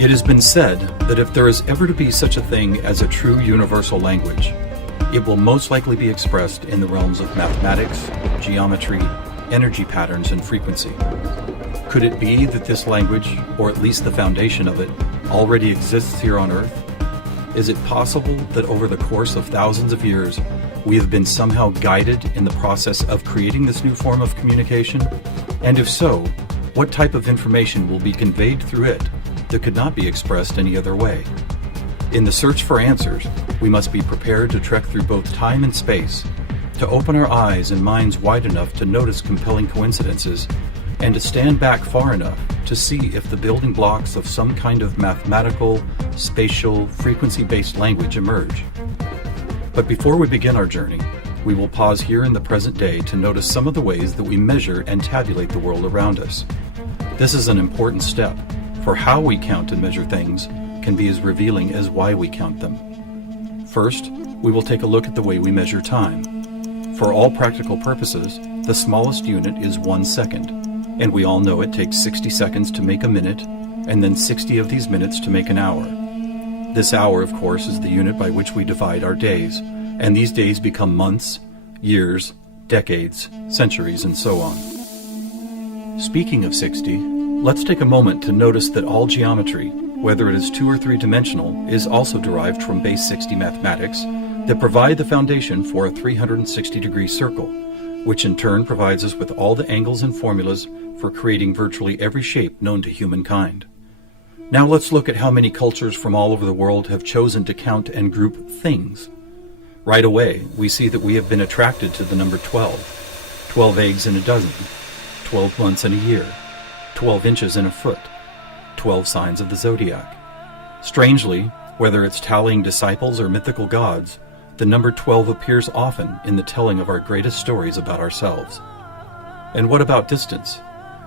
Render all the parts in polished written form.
It has been said that if there is ever to be such a thing as a true universal language, it will most likely be expressed in the realms of mathematics, geometry, energy patterns, and frequency. Could it be that this language, or at least the foundation of it, already exists here on Earth? Is it possible that over the course of thousands of years, we have been somehow guided in the process of creating this new form of communication? And if so, what type of information will be conveyed through it that could not be expressed any other way? In the search for answers, we must be prepared to trek through both time and space, to open our eyes and minds wide enough to notice compelling coincidences, and to stand back far enough to see if the building blocks of some kind of mathematical, spatial, frequency-based language emerge. But before we begin our journey, we will pause here in the present day to notice some of the ways that we measure and tabulate the world around us. This is an important step, for how we count and measure things can be as revealing as why we count them. First, we will take a look at the way we measure time. For all practical purposes, the smallest unit is 1 second, and we all know it takes 60 seconds to make a minute, and then 60 of these minutes to make an hour. This hour, of course, is the unit by which we divide our days, and these days become months, years, decades, centuries, and so on. Speaking of 60, let's take a moment to notice that all geometry, whether it is 2 or 3 dimensional, is also derived from base 60 mathematics that provide the foundation for a 360-degree circle, which in turn provides us with all the angles and formulas for creating virtually every shape known to humankind. Now let's look at how many cultures from all over the world have chosen to count and group things. Right away, we see that we have been attracted to the number 12. 12 eggs in a dozen, 12 months in a year, 12 inches in a foot, 12 signs of the zodiac. Strangely, whether it's tallying disciples or mythical gods, the number 12 appears often in the telling of our greatest stories about ourselves. And what about distance?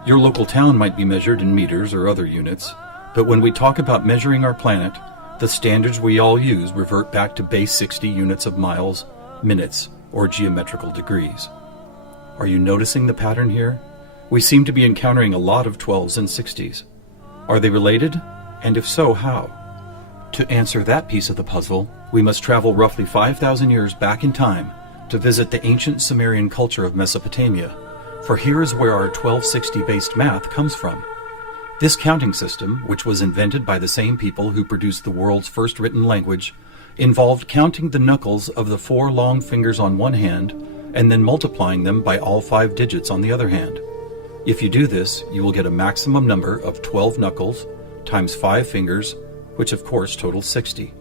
Your local town might be measured in meters or other units, but when we talk about measuring our planet, the standards we all use revert back to base 60 units of miles, minutes, or geometrical degrees. Are you noticing the pattern here? We seem to be encountering a lot of 12s and 60s. Are they related? And if so, how? To answer that piece of the puzzle, we must travel roughly 5,000 years back in time to visit the ancient Sumerian culture of Mesopotamia, for here is where our 1260-based math comes from. This counting system, which was invented by the same people who produced the world's first written language, involved counting the knuckles of the 4 long fingers on one hand and then multiplying them by all 5 digits on the other hand. If you do this, you will get a maximum number of 12 knuckles times 5 fingers, which of course totals 60.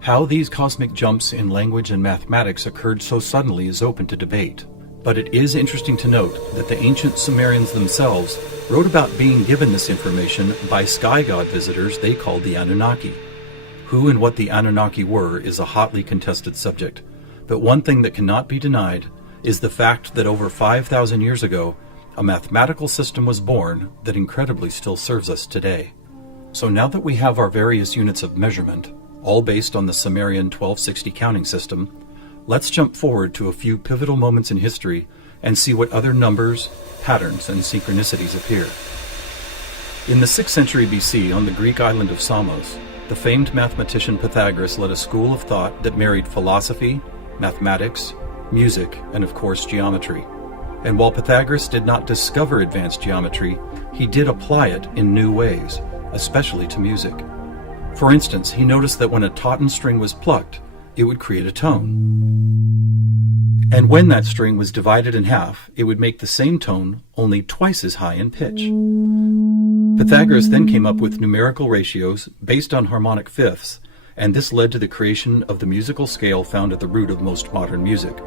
How these cosmic jumps in language and mathematics occurred so suddenly is open to debate. But it is interesting to note that the ancient Sumerians themselves wrote about being given this information by sky god visitors they called the Anunnaki. Who and what the Anunnaki were is a hotly contested subject, but one thing that cannot be denied is the fact that over 5,000 years ago, a mathematical system was born that incredibly still serves us today. So now that we have our various units of measurement, all based on the Sumerian 1260 counting system, let's jump forward to a few pivotal moments in history and see what other numbers, patterns, and synchronicities appear. In the 6th century BC, on the Greek island of Samos, the famed mathematician Pythagoras led a school of thought that married philosophy, mathematics, music, and of course geometry. And while Pythagoras did not discover advanced geometry, he did apply it in new ways, especially to music. For instance, he noticed that when a tauten string was plucked, it would create a tone. And when that string was divided in half, it would make the same tone, only twice as high in pitch. Pythagoras then came up with numerical ratios based on harmonic fifths, and this led to the creation of the musical scale found at the root of most modern music.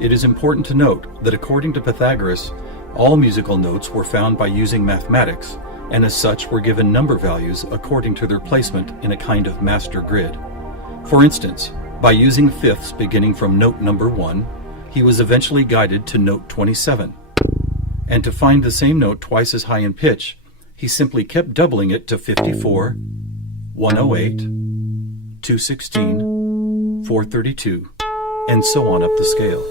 It is important to note that according to Pythagoras, all musical notes were found by using mathematics, and as such were given number values according to their placement in a kind of master grid. For instance, by using fifths beginning from note number 1, he was eventually guided to note 27. And to find the same note twice as high in pitch, he simply kept doubling it to 54, 108, 216, 432, and so on up the scale.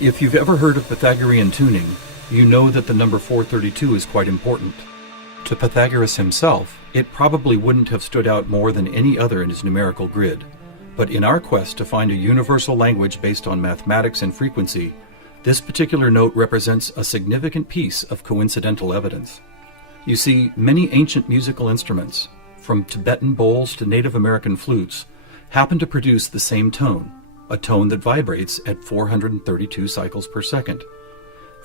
If you've ever heard of Pythagorean tuning, you know that the number 432 is quite important. To Pythagoras himself, it probably wouldn't have stood out more than any other in his numerical grid. But in our quest to find a universal language based on mathematics and frequency, this particular note represents a significant piece of coincidental evidence. You see, many ancient musical instruments, from Tibetan bowls to Native American flutes, happen to produce the same tone, a tone that vibrates at 432 cycles per second.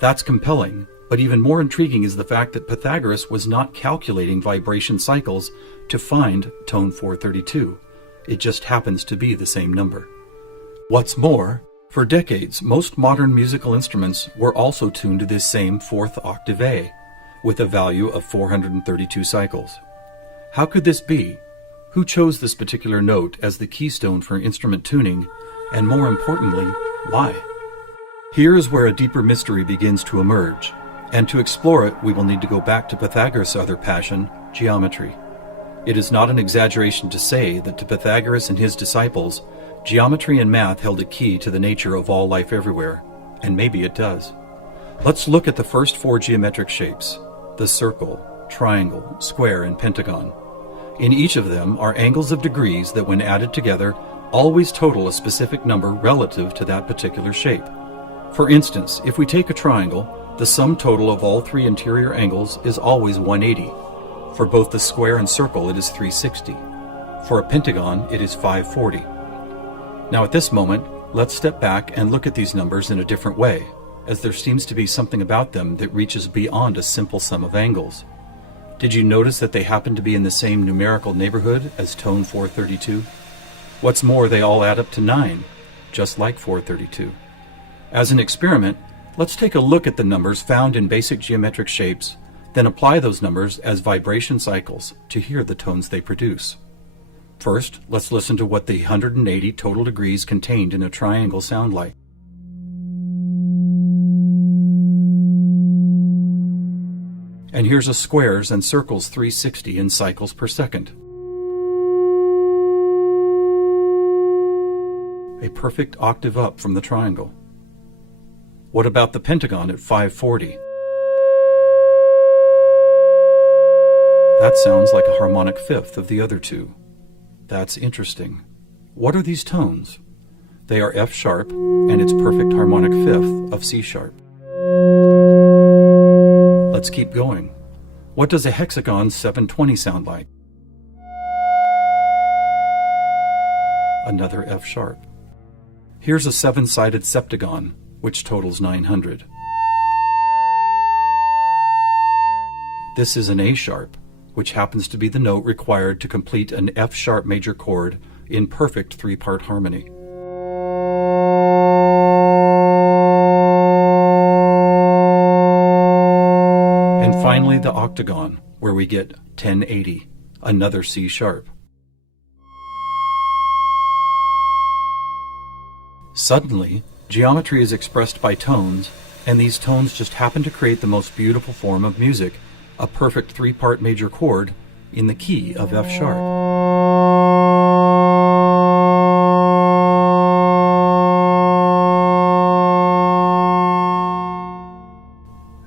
That's compelling, but even more intriguing is the fact that Pythagoras was not calculating vibration cycles to find tone 432. It just happens to be the same number. What's more, for decades, most modern musical instruments were also tuned to this same fourth octave A, with a value of 432 cycles. How could this be? Who chose this particular note as the keystone for instrument tuning, and more importantly, why? Here is where a deeper mystery begins to emerge, and to explore it we will need to go back to Pythagoras' other passion, geometry. It is not an exaggeration to say that to Pythagoras and his disciples, geometry and math held a key to the nature of all life everywhere, and maybe it does. Let's look at the first four geometric shapes, the circle, triangle, square, and pentagon. In each of them are angles of degrees that, when added together, always total a specific number relative to that particular shape. For instance, if we take a triangle, the sum total of all three interior angles is always 180. For both the square and circle, it is 360. For a pentagon, it is 540. Now at this moment, let's step back and look at these numbers in a different way, as there seems to be something about them that reaches beyond a simple sum of angles. Did you notice that they happen to be in the same numerical neighborhood as tone 432? What's more, they all add up to 9, just like 432. As an experiment, let's take a look at the numbers found in basic geometric shapes, then apply those numbers as vibration cycles to hear the tones they produce. First, let's listen to what the 180 total degrees contained in a triangle sound like. And here's a squares and circles 360 in cycles per second. A perfect octave up from the triangle. What about the pentagon at 540? That sounds like a harmonic fifth of the other two. That's interesting. What are these tones? They are F sharp and its perfect harmonic fifth of C sharp. Let's keep going. What does a hexagon 720 sound like? Another F sharp. Here's a seven-sided septagon, which totals 900. This is an A sharp, which happens to be the note required to complete an F sharp major chord in perfect three-part harmony. And finally the octagon, where we get 1080, another C sharp. Suddenly, geometry is expressed by tones, and these tones just happen to create the most beautiful form of music, a perfect three-part major chord in the key of F sharp.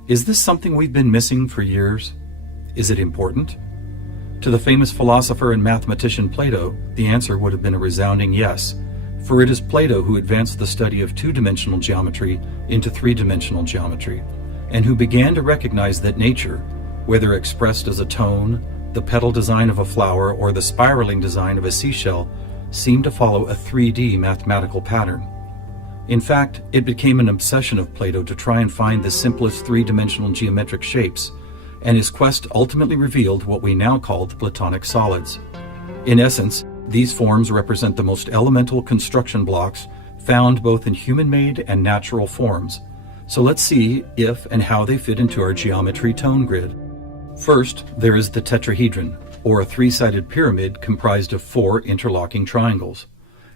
Is this something we've been missing for years? Is it important? To the famous philosopher and mathematician Plato, the answer would have been a resounding yes, for it is Plato who advanced the study of two-dimensional geometry into three-dimensional geometry, and who began to recognize that nature, whether expressed as a tone, the petal design of a flower, or the spiraling design of a seashell, seemed to follow a 3D mathematical pattern. In fact, it became an obsession of Plato to try and find the simplest three-dimensional geometric shapes, and his quest ultimately revealed what we now call the Platonic solids. In essence, these forms represent the most elemental construction blocks found both in human-made and natural forms. So let's see if and how they fit into our geometry tone grid. First, there is the tetrahedron, or a three-sided pyramid comprised of four interlocking triangles.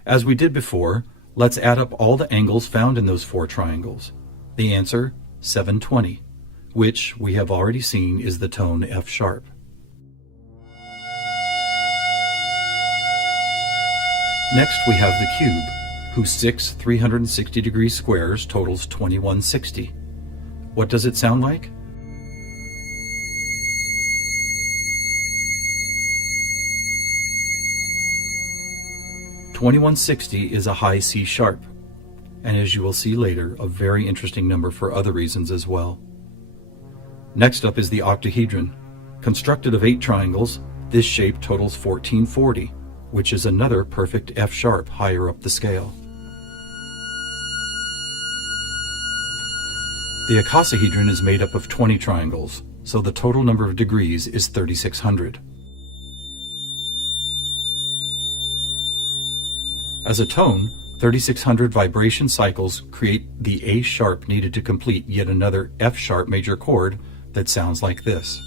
As we did before, let's add up all the angles found in those four triangles. The answer, 720, which we have already seen is the tone F sharp. Next we have the cube, whose six 360-degree squares totals 2160. What does it sound like? 2160 is a high C sharp, and as you will see later, a very interesting number for other reasons as well. Next up is the octahedron. Constructed of 8 triangles, this shape totals 1440, which is another perfect F sharp higher up the scale. The icosahedron is made up of 20 triangles, so the total number of degrees is 3600. As a tone, 3600 vibration cycles create the A sharp needed to complete yet another F sharp major chord that sounds like this.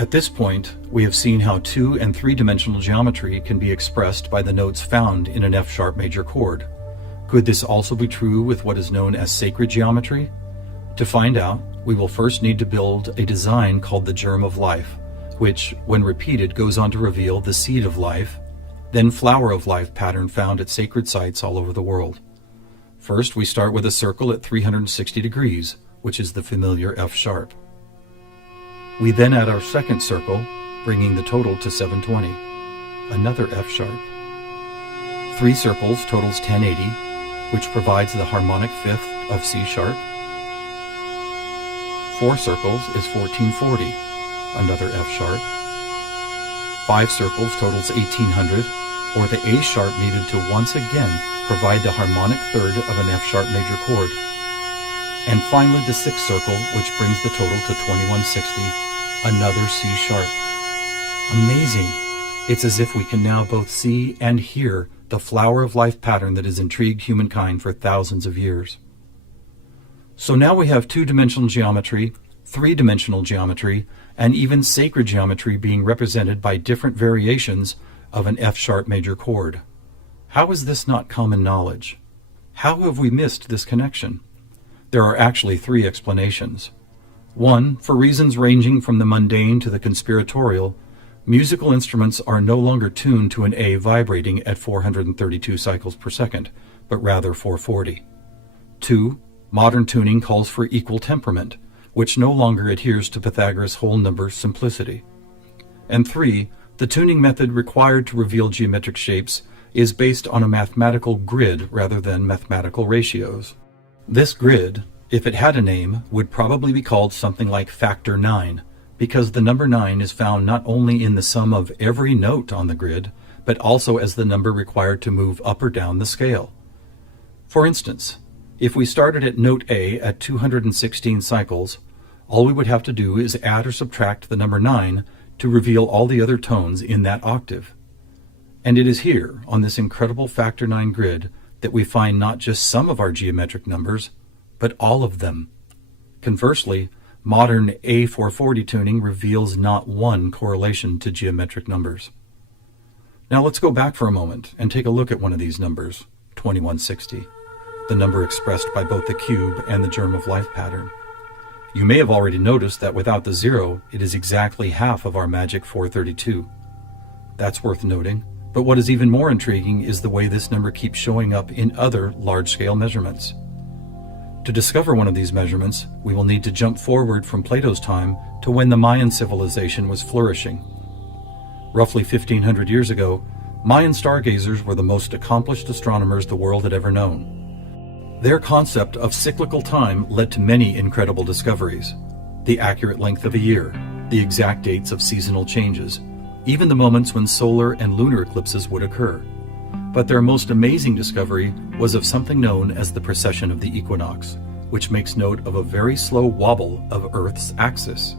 At this point, we have seen how 2- and 3-dimensional geometry can be expressed by the notes found in an F sharp major chord. Could this also be true with what is known as sacred geometry? To find out, we will first need to build a design called the germ of life, which, when repeated, goes on to reveal the seed of life, then flower of life pattern found at sacred sites all over the world. First, we start with a circle at 360 degrees, which is the familiar F sharp. We then add our second circle, bringing the total to 720, another F sharp. 3 circles totals 1080, which provides the harmonic fifth of C sharp. 4 circles is 1440, another F sharp. 5 circles totals 1800, or the A sharp needed to once again provide the harmonic third of an F sharp major chord. And finally the 6th circle, which brings the total to 2160, another C sharp. Amazing! It's as if we can now both see and hear the flower of life pattern that has intrigued humankind for thousands of years. So now we have 2-dimensional geometry, 3-dimensional geometry, and even sacred geometry being represented by different variations of an F sharp major chord. How is this not common knowledge? How have we missed this connection? There are actually 3 explanations. 1, for reasons ranging from the mundane to the conspiratorial, musical instruments are no longer tuned to an A vibrating at 432 cycles per second, but rather 440. 2, modern tuning calls for equal temperament, which no longer adheres to Pythagoras' whole number simplicity. And 3, the tuning method required to reveal geometric shapes is based on a mathematical grid rather than mathematical ratios. This grid, if it had a name, would probably be called something like factor 9, because the number 9 is found not only in the sum of every note on the grid, but also as the number required to move up or down the scale. For instance, if we started at note A at 216 cycles, all we would have to do is add or subtract the number 9 to reveal all the other tones in that octave. And it is here, on this incredible factor 9 grid, that we find not just some of our geometric numbers, but all of them. Conversely, modern A440 tuning reveals not one correlation to geometric numbers. Now let's go back for a moment and take a look at one of these numbers, 2160, the number expressed by both the cube and the germ of life pattern. You may have already noticed that without the 0, it is exactly half of our magic 432. That's worth noting, but what is even more intriguing is the way this number keeps showing up in other large-scale measurements. To discover one of these measurements, we will need to jump forward from Plato's time to when the Mayan civilization was flourishing. Roughly 1500 years ago, Mayan stargazers were the most accomplished astronomers the world had ever known. Their concept of cyclical time led to many incredible discoveries: the accurate length of a year, the exact dates of seasonal changes, even the moments when solar and lunar eclipses would occur. But their most amazing discovery was of something known as the precession of the equinox, which makes note of a very slow wobble of Earth's axis.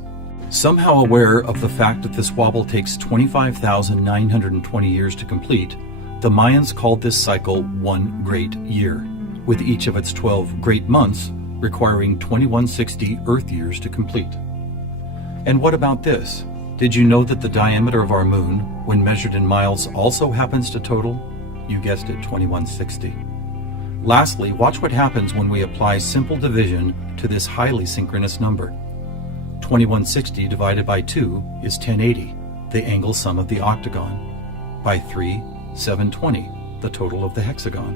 Somehow aware of the fact that this wobble takes 25,920 years to complete, the Mayans called this cycle one great year, with each of its 12 great months requiring 2160 Earth years to complete. And what about this? Did you know that the diameter of our moon, when measured in miles, also happens to total, you guessed it, 2160? Lastly, watch what happens when we apply simple division to this highly synchronous number. 2160 divided by 2 is 1080, the angle sum of the octagon. By 3, 720, the total of the hexagon.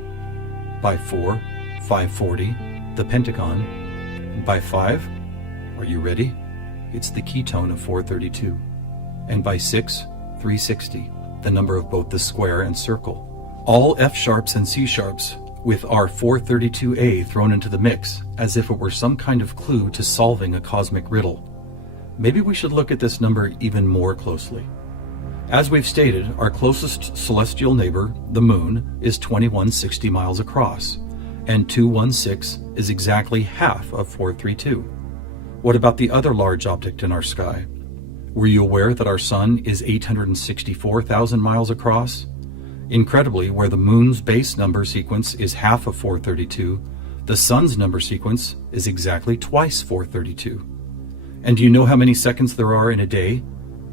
By 4, 540, the pentagon. By 5, Are you ready? It's the ketone of 432. And by 6, 360, the number of both the square and circle. All F sharps and C sharps, with our 432A thrown into the mix, as if it were some kind of clue to solving a cosmic riddle. Maybe we should look at this number even more closely. As we've stated, our closest celestial neighbor, the Moon, is 2160 miles across, and 216 is exactly half of 432. What about the other large object in our sky? Were you aware that our Sun is 864,000 miles across? Incredibly, where the Moon's base number sequence is half of 432, the Sun's number sequence is exactly twice 432. And do you know how many seconds there are in a day?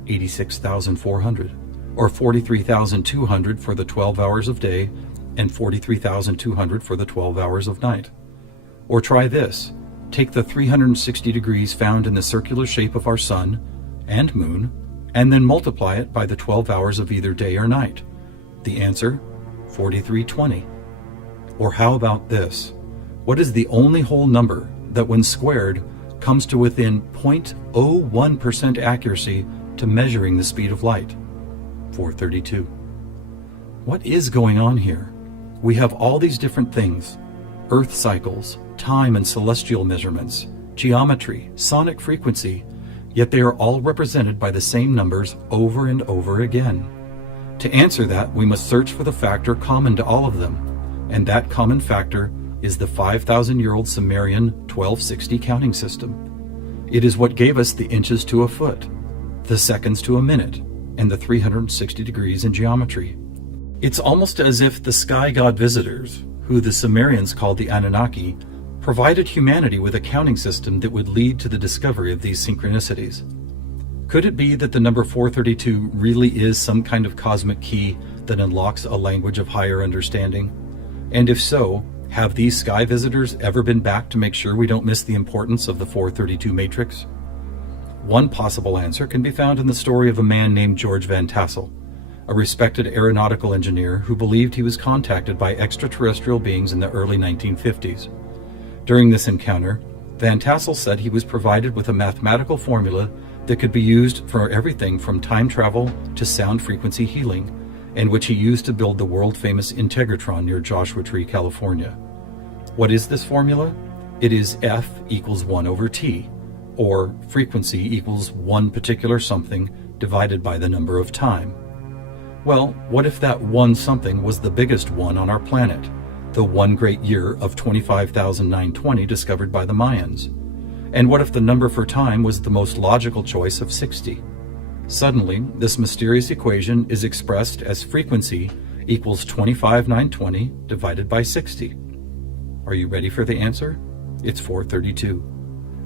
86,400, or 43,200 for the 12 hours of day, and 43,200 for the 12 hours of night. Or try this. Take the 360 degrees found in the circular shape of our Sun and Moon, and then multiply it by the 12 hours of either day or night. The answer, 4320. Or how about this? What is the only whole number that when squared comes to within 0.01% accuracy to measuring the speed of light? 432. What is going on here? We have all these different things: Earth cycles, time and celestial measurements, geometry, sonic frequency, yet they are all represented by the same numbers over and over again. To answer that, we must search for the factor common to all of them, and that common factor is the 5,000-year-old Sumerian 1260 counting system. It is what gave us the inches to a foot, the seconds to a minute, and the 360 degrees in geometry. It's almost as if the sky god visitors, who the Sumerians called the Anunnaki, provided humanity with a counting system that would lead to the discovery of these synchronicities. Could it be that the number 432 really is some kind of cosmic key that unlocks a language of higher understanding? And if so, have these sky visitors ever been back to make sure we don't miss the importance of the 432 matrix? One possible answer can be found in the story of a man named George Van Tassel, a respected aeronautical engineer who believed he was contacted by extraterrestrial beings in the early 1950s. During this encounter, Van Tassel said he was provided with a mathematical formula that could be used for everything from time travel to sound frequency healing, and which he used to build the world-famous Integratron near Joshua Tree, California. What is this formula? It is F equals 1 over T, or frequency equals one particular something divided by the number of time. Well, what if that one something was the biggest one on our planet, the one great year of 25,920 discovered by the Mayans? And what if the number for time was the most logical choice of 60? Suddenly, this mysterious equation is expressed as frequency equals 25,920 divided by 60. Are you ready for the answer? It's 432.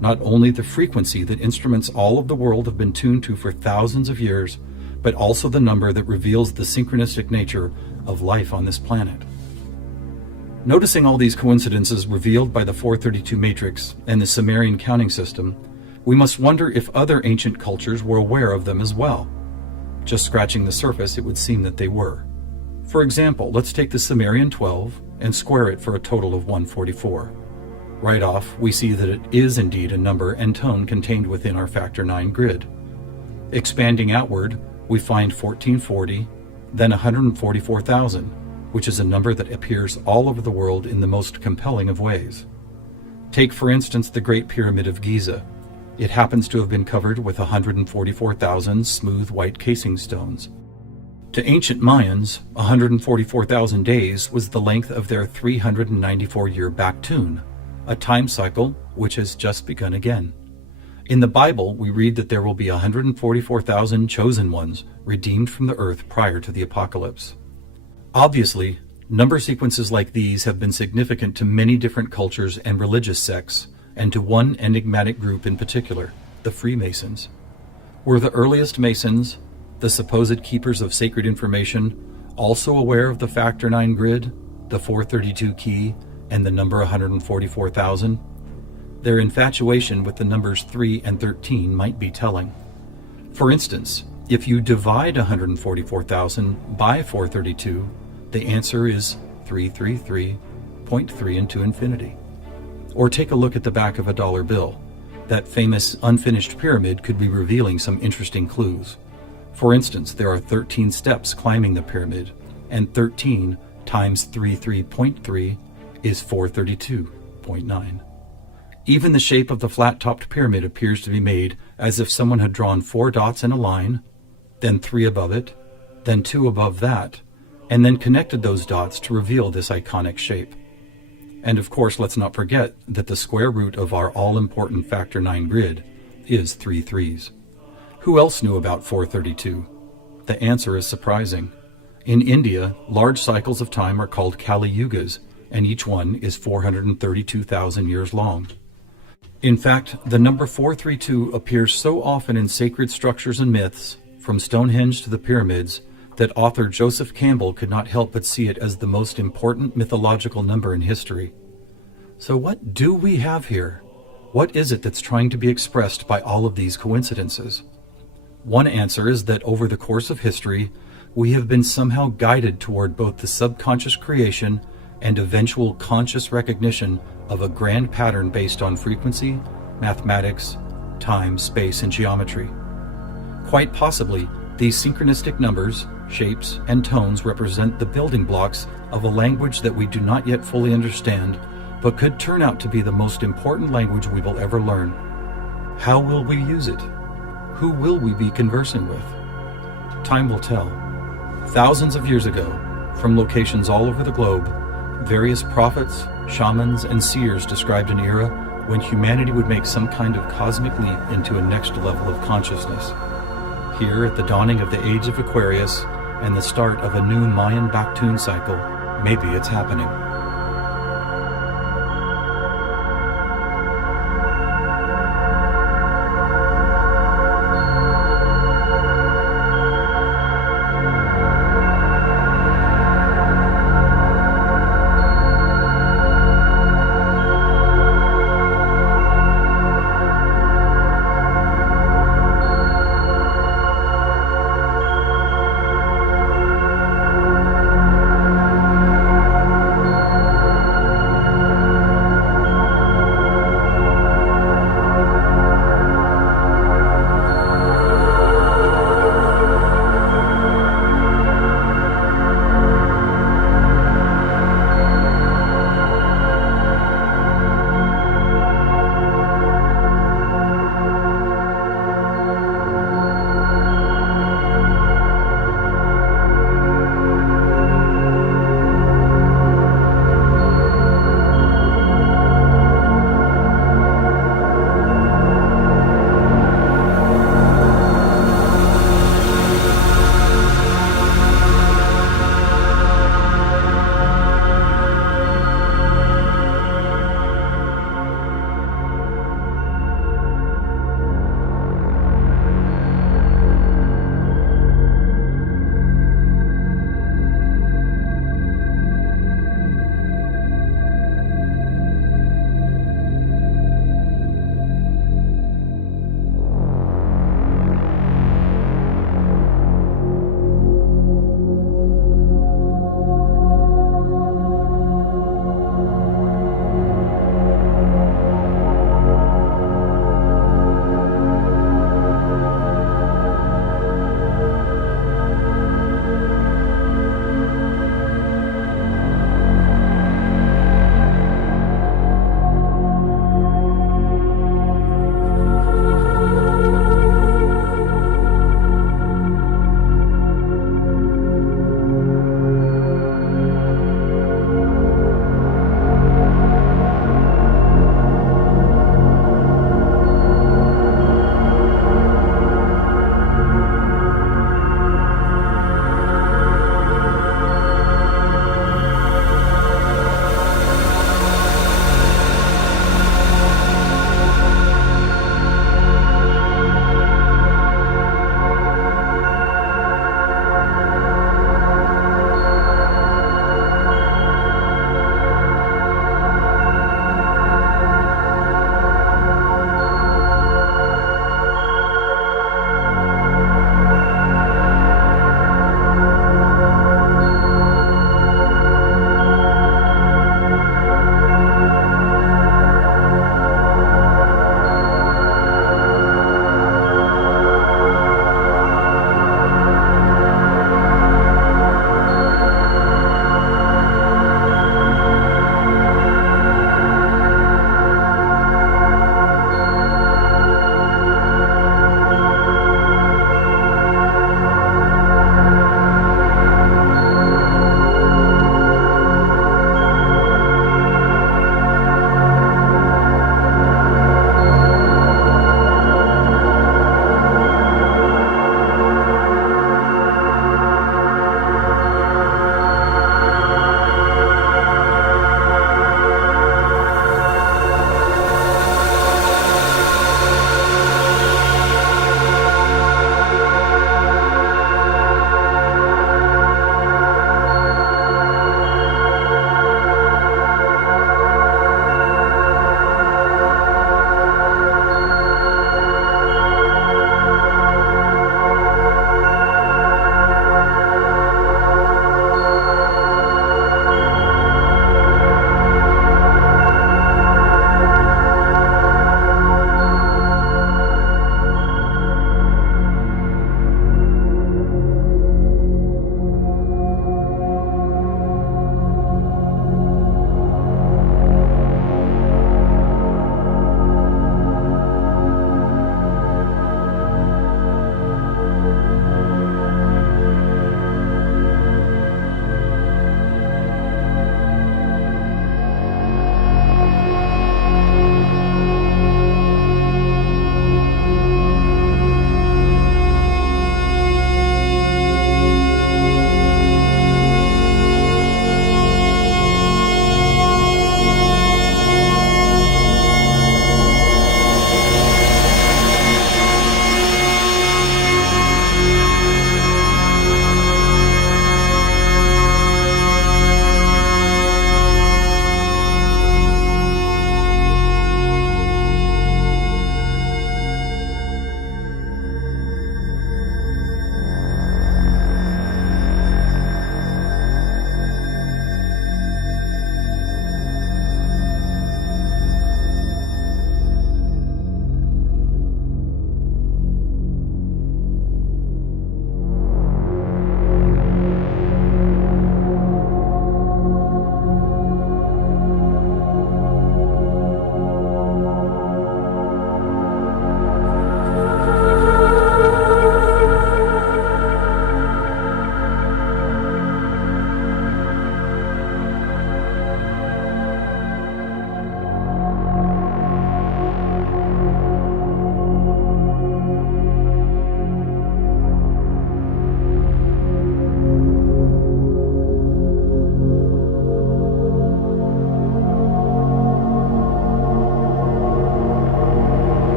Not only the frequency that instruments all of the world have been tuned to for thousands of years, but also the number that reveals the synchronistic nature of life on this planet. Noticing all these coincidences revealed by the 432 matrix and the Sumerian counting system, we must wonder if other ancient cultures were aware of them as well. Just scratching the surface, it would seem that they were. For example, let's take the Sumerian 12 and square it for a total of 144. Right off, we see that it is indeed a number and tone contained within our factor 9 grid. Expanding outward, we find 1440, then 144,000, which is a number that appears all over the world in the most compelling of ways. Take, for instance, the Great Pyramid of Giza. It happens to have been covered with 144,000 smooth white casing stones. To ancient Mayans, 144,000 days was the length of their 394-year Baktun, a time cycle which has just begun again. In the Bible, we read that there will be 144,000 chosen ones redeemed from the earth prior to the apocalypse. Obviously, number sequences like these have been significant to many different cultures and religious sects, and to one enigmatic group in particular, the Freemasons. Were the earliest Masons, the supposed keepers of sacred information, also aware of the factor 9 grid, the 432 key, and the number 144,000? Their infatuation with the numbers 3 and 13 might be telling. For instance, if you divide 144,000 by 432, the answer is 333.3 into infinity. Or take a look at the back of a dollar bill. That famous unfinished pyramid could be revealing some interesting clues. For instance, there are 13 steps climbing the pyramid, and 13 times 33.3 is 432.9. Even the shape of the flat-topped pyramid appears to be made as if someone had drawn 4 dots in a line, then 3 above it, then 2 above that, and then connected those dots to reveal this iconic shape. And of course, let's not forget that the square root of our all-important factor 9 grid is 3 threes. Who else knew about 432? The answer is surprising. In India, large cycles of time are called Kali Yugas, and each one is 432,000 years long. In fact, the number 432 appears so often in sacred structures and myths, from Stonehenge to the pyramids, that author Joseph Campbell could not help but see it as the most important mythological number in history. So what do we have here? What is it that's trying to be expressed by all of these coincidences? One answer is that over the course of history, we have been somehow guided toward both the subconscious creation and eventual conscious recognition of a grand pattern based on frequency, mathematics, time, space, and geometry. Quite possibly, these synchronistic numbers, shapes, and tones represent the building blocks of a language that we do not yet fully understand, but could turn out to be the most important language we will ever learn. How will we use it? Who will we be conversing with? Time will tell. Thousands of years ago, from locations all over the globe, various prophets, shamans, and seers described an era when humanity would make some kind of cosmic leap into a next level of consciousness. Here, at the dawning of the age of Aquarius and the start of a new Mayan Baktun cycle, maybe it's happening.